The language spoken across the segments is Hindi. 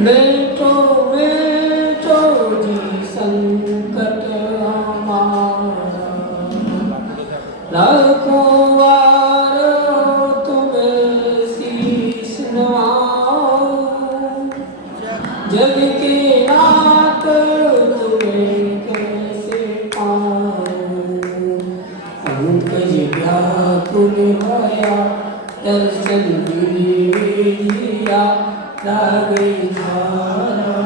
मेटो मेटो जी संकट हमारा, लाखों बार तुम्हें शीश नवाऊं, जग के नाथ तुम्हें कैसे पाऊं। पंकज व्याकुल होया दर्शन दिया लागे धारा।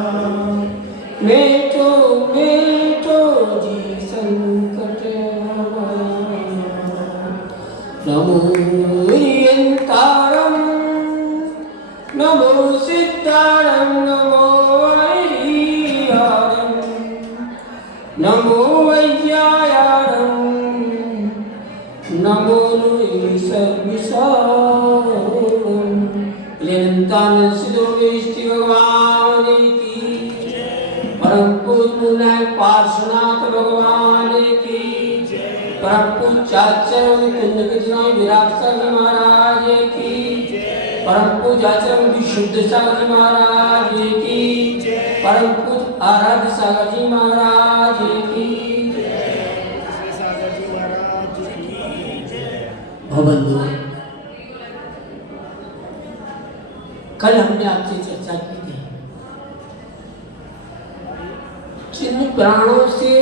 मेटो मेटो जी संकट हमारा, नमो यंतारम नमो सिद्धारम नमो वैयारम नमो वैयारम नमो निरंतर सिद्धोष्टि भगवान की, परम पूज्य पार्श्वनाथ भगवान की, परम पूज्य आचार्य कुंज विजय विराट सागर महाराज की, परम पूज्य आचार्य विशुद्ध सागर महाराज की, परम पूज्य आराध्य सागर जी महाराज की। भवंदो, कल हमने आपसे चर्चा की थी जिन प्राणों से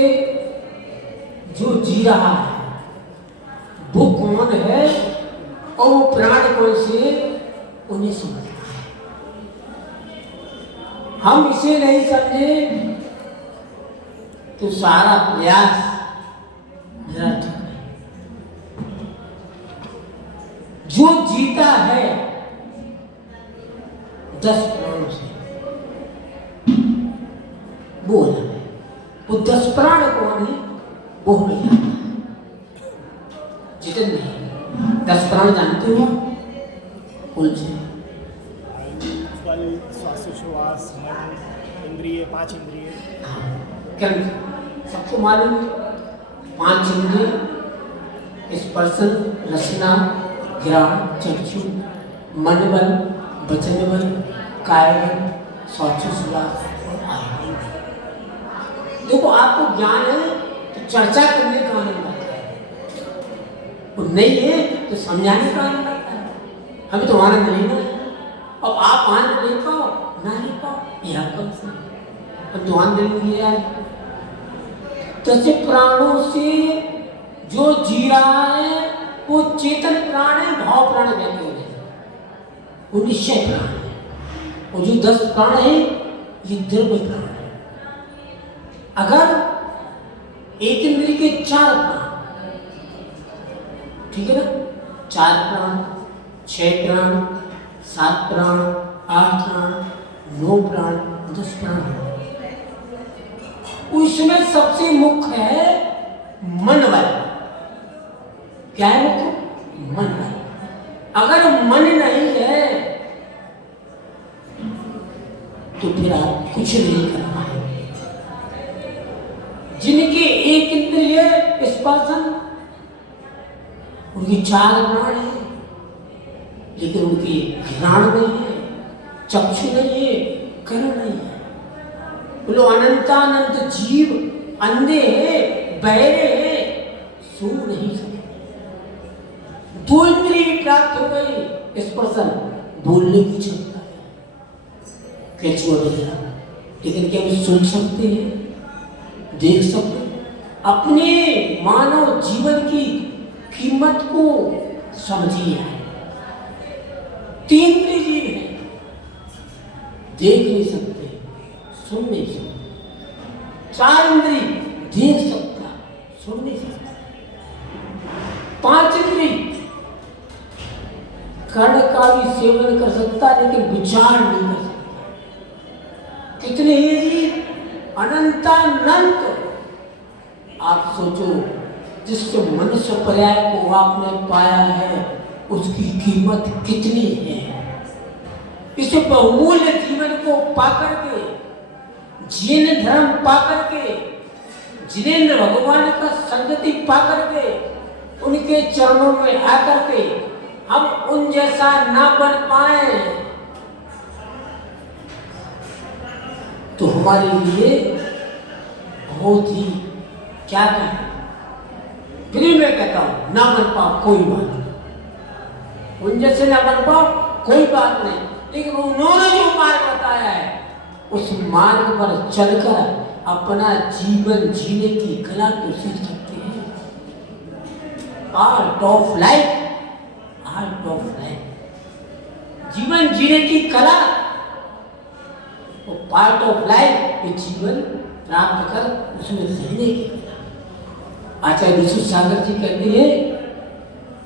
जो जी रहा है वो कौन है और वो प्राण कौन से, उन्हें समझना है। हम इसे नहीं समझे तो सारा प्रयास निरर्थक है। जो जीता है 10 प्राणों से वो अलग है। वो 10 प्राण कौन है वो हमें जानना है। जितने नहीं 10 प्राण जानते हो कौन से? श्वासोच्छ्वास, मन, इंद्रिय, 5 इंद्रिय। क्या सबको मालूम? 5 इंद्रिय, स्पर्शन, रसना, घ्राण, चक्षु, मन बल, वचन बल, काय बल, श्वासोच्छ्वास और आत्मा। देखो आपको ज्ञान है तो चर्चा करने का आनंद आता है, और नहीं है तो समझाने का आनंद आता है। हमें तो आनंद लेना है। अब आप आनंद ले पाओ ना ले पाओ यह कब से हम तो आनंद ले लिया है। जैसे प्राणों से जो जी रहा है वो चेतन प्राण है, भाव प्राण कहते हैं, वो निश्चय प्राण है। और जो 10 प्राण है ये द्रव्य प्राण है। अगर एक इंद्रिय के 4 प्राण, ठीक है ना, 4 प्राण, 6 प्राण, 7 प्राण, 8 प्राण, 9 प्राण, 10 प्राण, उसमें सबसे मुख्य है मन बल। क्या है मुख्य? मन बल। अगर मन नहीं है तो फिर आप कुछ नहीं कर पाएंगे। जिनके एक इंद्रिय स्पर्शन, उनकी 4 प्राण है लेकिन उनकी घ्राण नहीं है, चक्षु नहीं है, कर्ण नहीं है। बोलो अनंतानंत जीव अंधे हैं, बहरे हैं, सो नहीं सकते। 2 इंद्रिय प्राप्त हो गई, स्पर्शन, बोलने की क्षमता है, केचुआ वगैरह, लेकिन क्या वे सुन सकते हैं, देख सकते हैं? अपने मानव जीवन की कीमत को समझिए। 3 इंद्रिय जीव है, देख नहीं सकते, सुन नहीं सकते। 4 इंद्रिय देख सकता, सुन नहीं सकता। 5 इंद्रिय कर्ण का भी सेवन कर सकता लेकिन विचार नहीं कर सकता। कितने ही जीव? अनंतानंत। आप सोचो, जिस मनुष्य पर्याय को आपने पाया है उसकी कीमत कितनी है। इस बहुमूल्य जीवन को पाकर के, जीन धर्म पाकर के, जिनेंद्र भगवान का संगति पाकर के, उनके चरणों में आकर के हम उन जैसा ना बन पाए तो हमारे लिए बहुत ही क्या कहें, फिर मैं कहता हूं ना बन पाओ कोई बात नहीं, उन जैसे ना बन पाओ कोई बात नहीं, लेकिन उन्होंने जो मार्ग बताया है उस मार्ग पर चलकर अपना जीवन जीने की कला को सीख सकते हैं। Art of life, art of life, जीवन जीने की कला, वो पार्ट ऑफ लाइफ, ये जीवन प्राप्त कर उसमें रहने की कला। आचार्य विश्व सागर जी कहते हैं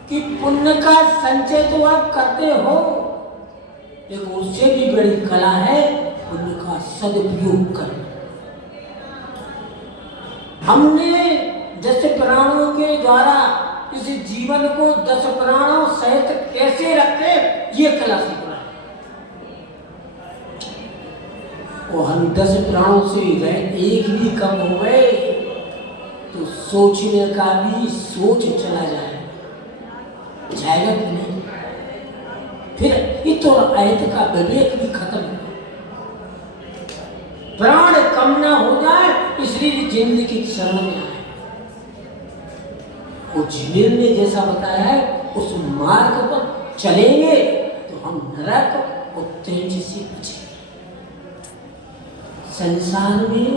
कि पुण्य का संचय तो आप करते हो, लेकिन उससे भी बड़ी कला है पुण्य का सदुपयोग करना। हमने 10 प्राणों के द्वारा इस जीवन को 10 प्राणों सहित कैसे रखे, ये कला सीखना है। और हम 10 प्राणों से एक भी कम हो गए तो सोचने का भी सोच चला जाएगा कि नहीं, फिर इत और अहित का विवेक भी खत्म हो, प्राण कम ना हो जाए इसलिए जिंदगी शरण में आए। वो जीवन ने जैसा बताया है उस मार्ग पर चलेंगे तो हम नरक और तेज से बचेंगे। संसार में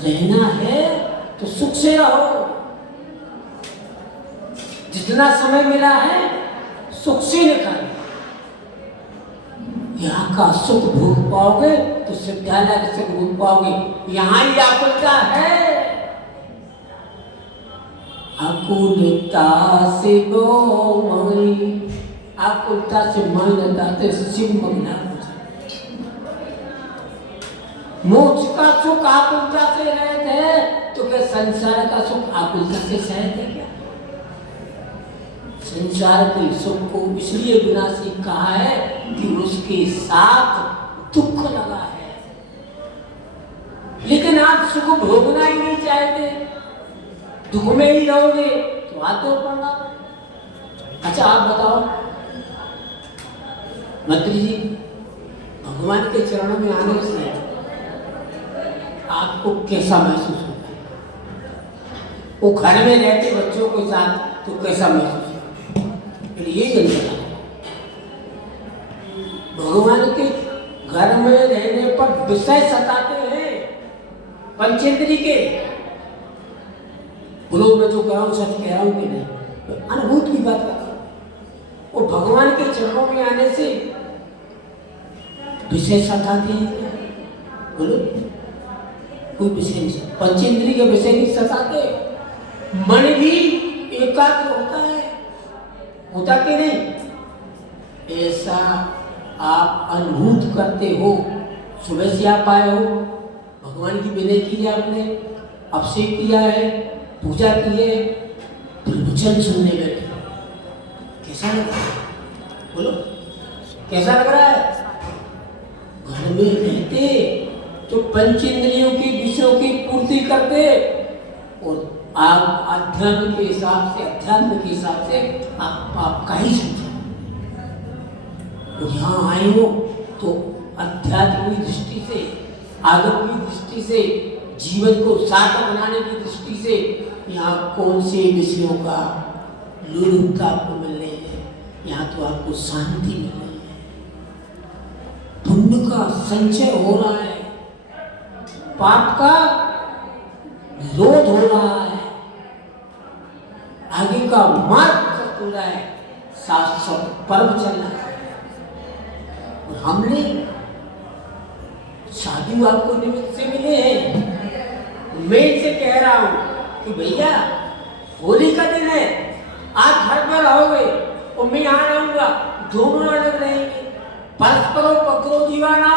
रहना है तो सुख से रहो, जितना समय मिला है सुख से निकालो। यहाँ का सुख भोग पाओगे तो सिद्धालय का सुख भोग पाओगे, यहाँ ही आकुलता है। आकुलता से गोमरी, आकुलता से मन दाते शिव मग्ना, मोक्ष का सुख आकुलता से रहते हैं तो क्या संसार का सुख आकुलता से सहज है क्या? संसार के सुख को इसलिए विनाशी कहा है कि उसके साथ दुख लगा है, लेकिन आप सुख भोगना ही नहीं चाहते, दुख में ही रहोगे तो आते हो पड़ना। अच्छा आप बताओ मंत्री जी, भगवान के चरणों में आने से आपको कैसा महसूस होता है? वो घर में रहते बच्चों के साथ तो कैसा महसूस होता है? ये जनता भगवान के घर में रहने पर विषय सताते हैं पंचेंद्री के। बोलो मैं जो कह रहा हूं सच कह रहा हूं कि नहीं, अनुभूत की बात कर। वो भगवान के चरणों में आने से विषय सताते हैं, बोलो कोई विषय नहीं, पंचेंद्री के विषय नहीं सताते। मन भी एकाग्र होता है, होता कि नहीं? ऐसा आप अनुभूत करते हो। सुबह से आप आए हो, भगवान की विनय की है आपने, अभिषेक किया है, पूजा की है, प्रवचन सुनने बैठे, कैसा लग रहा है? बोलो कैसा लग रहा है? घर में रहते तो पंचेंद्रियों के विषयों की पूर्ति करते और आप अध्यात्म के हिसाब से आपका ही सोचो। तो यहाँ आए हो तो अध्यात्म की दृष्टि से, आगम की दृष्टि से, जीवन को सार्थक बनाने की दृष्टि से यहाँ कौन से विषयों का लोलुपता आपको मिल रही है? यहाँ तो आपको शांति मिल रही है, पुण्य का संचय हो रहा है, पाप का रोध हो रहा है, आगे का मार्ग चल रहा है, शाश्वत पर्व चल रहा है। और हमने साधु आपको निमित्त से मिले हैं। मैं इनसे कह रहा हूं कि भैया होली का दिन है, आज घर में रहोगे और मैं यहाँ रहूंगा, दोनों अलग रहेंगे। परस्परों पकड़ो जीवाना,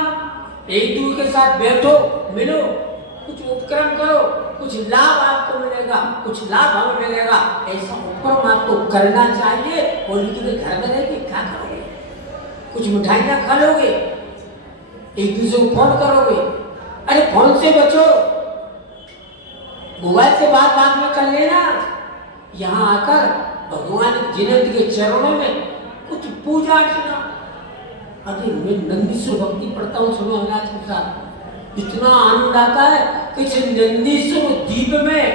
एक दूसरे के साथ बैठो, मिलो, कुछ उपक्रम करो, कुछ लाभ आपको मिलेगा, कुछ लाभ हमें मिलेगा। ऐसा उपक्रम आपको करना चाहिए। होली के दिन घर में रह के क्या करोगे? कुछ मिठाइयाँ खा लोगे, एक दूसरे को फोन करोगे। अरे फोन से बचो, मोबाइल से बात में कर लेना। यहाँ आकर भगवान जिनेन्द्र के चरणों में कुछ पूजा अर्चना। अरे मैं नंदीश्वर भक्ति पढ़ता हूँ सुनो हमारे के साथ, इतना आनंद आता है कि नंदीश्वर द्वीप में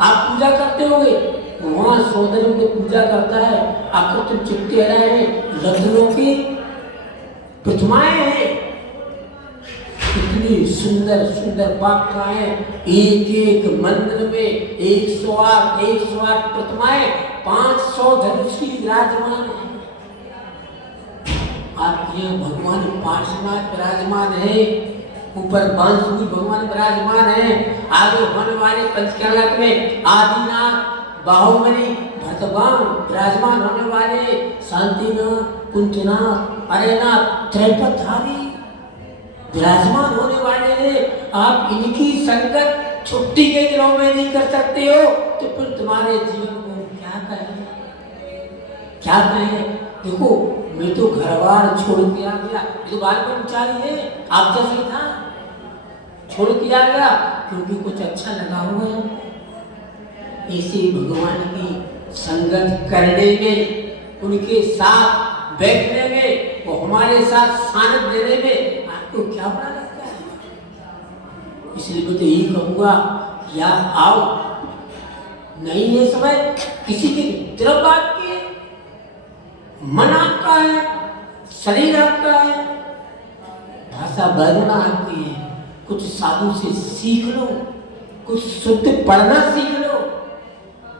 आप पूजा करते होगे, वहां सौंदर्य की पूजा करता है, आकर तुम चिट्टे रहे हैं, रत्नों की प्रतिमाएं हैं, इतनी सुंदर सुंदर बाकाएं, एक एक मंदिर में 108 प्रतिमाएं, 500 धनुषी विराजमान है। आपके यहाँ भगवान पार्श्वनाथ विराजमान है, ऊपर बांसुरी भगवान विराजमान है, आगे होने वाले पंचकर्णक में आदिनाथ, बाहुबली, भरतवान विराजमान होने वाले, शांतिनाथ, कुंजनाथ, अरेनाथ, त्रैपथधारी विराजमान होने वाले हैं। आप इनकी संगत छुट्टी के दिनों में नहीं कर सकते हो तो फिर तुम्हारे जीवन को क्या कहें, क्या कहें। देखो मैं तो घर बार छोड़ के आ गया, ये बाल कर्मचारी है, आप जैसे था, छोड़ के आ गया क्योंकि कुछ अच्छा लगा हुआ है। ऐसे भगवान की संगत करने में, उनके साथ बैठने में, वो हमारे साथ सानिध्य देने में आपको क्या बुरा लगता है। इसलिए मैं तो यही कहूँगा कि आप आओ, नहीं है समय किसी की तरफ बात की, मन आपका है, शरीर आपका है, भाषा बोलना आपकी है, कुछ साधु से सीख लो, कुछ शुद्ध पढ़ना सीख लो,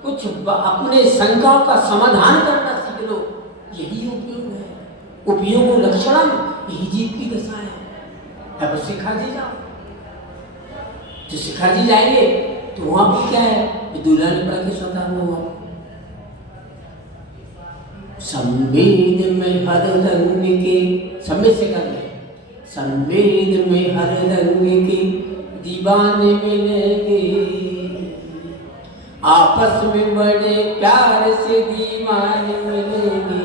कुछ अपने शंकाओं का समाधान करना सीख लो। यही उपयोग है, उपयोग लक्षणम, यही जीव की दशा है। अब शिखर जी जाओ, जो शिखर जी जाएंगे तो वहां भी क्या है, दुल्हन प्रकृति स्वतः हुआ संवेद में हर रंग के, संवेद से कर ले, संवेद में हर रंग के दीवाने मिलेंगे, आपस में बड़े प्यार से दीवाने मिलेंगे,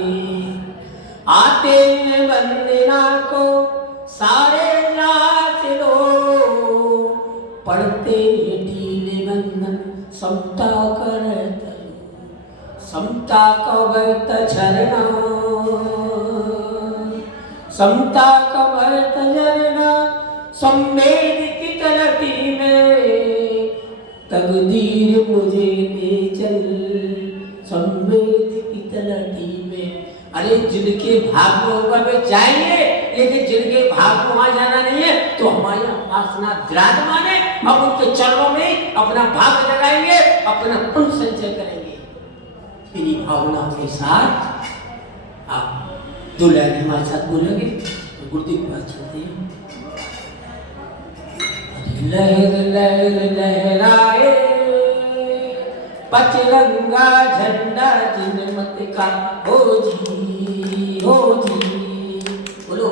आते हैं वंदना को सारे नाच लो, पढ़ते हैं ढीले बंधन समता कर, समता का वर्त झरना, समता का वर्त झरना, संवेद की तलती में तकदीर मुझे ले चल, संवेद की तलती में। अरे जिनके भाग में होगा वे जाएंगे, लेकिन जिनके भाग में वहां जाना नहीं है तो हमारे उपासना विराजमान है, हम उनके चरणों में अपना भाग लगाएंगे, अपना पुण्य संचय करेंगे। इन्हीं भावनाओं के साथ आप दो लाइन हमारे साथ बोलेंगे तो गुरुदेव की बात चलती है। लहर लहर लहराए पचरंगा झंडा जिनमत का हो जी, हो जी, बोलो।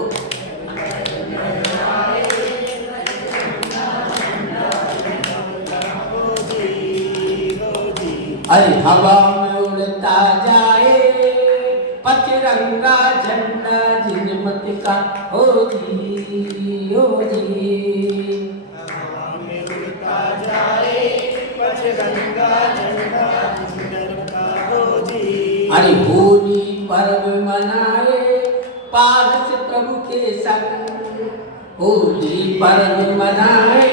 अरे हवा में उड़ता जाए पचरंगा झंडा जिनमत का हो जी, हो जी, हवा में उड़ता जाए पचरंगा झंडा जिनमत का हो जी। अरे होली पर्व मनाए पारस प्रभु के संग, होली पर्व मनाए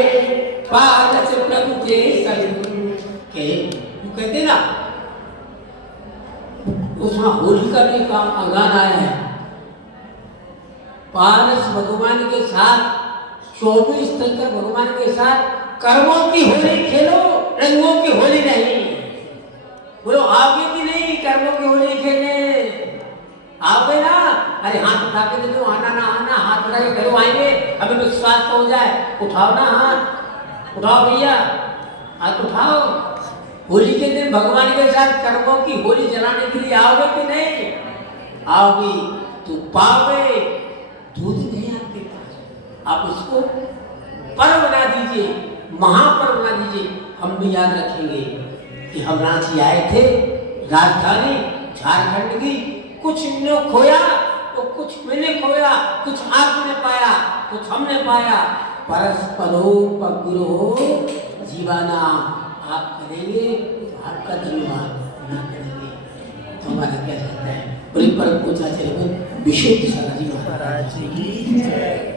पारस प्रभु के संग, के कहते ना उसमें होली का भी गाना आया है, पारस भगवान के साथ 24 तक भगवान के साथ कर्मों की होली खेलो, रंगों की होली नहीं। बोलो आओगे कि नहीं कर्मों की होली खेलने? आओगे ना? अरे हाथ उठा के दे दो, आना ना आना, हाथ उठा के करो आएंगे, अभी विश्वास तो हो जाए। उठाओ ना हाथ, उठाओ भैया, हाथ उठाओ। होली के दिन भगवान के साथ कर्मों की होली जलाने के लिए आओगे कि नहीं? आओगे तो पाओगे। दूध नहीं आपके पास, आप उसको पर्व बना दीजिए, महापर्व बना दीजिए। हम भी याद रखेंगे कि हम रांची आए थे, राजधानी झारखंड की, कुछ ने खोया तो कुछ मैंने खोया, कुछ आपने पाया, कुछ हमने पाया। परस्परोपग्रो जीवाना आप करेंगे तो आपका धन्यवाद ना करेंगे तो हमारा क्या कहता है। बड़ी परम पूछा चले विशुद्ध सदा जी महाराज की जय।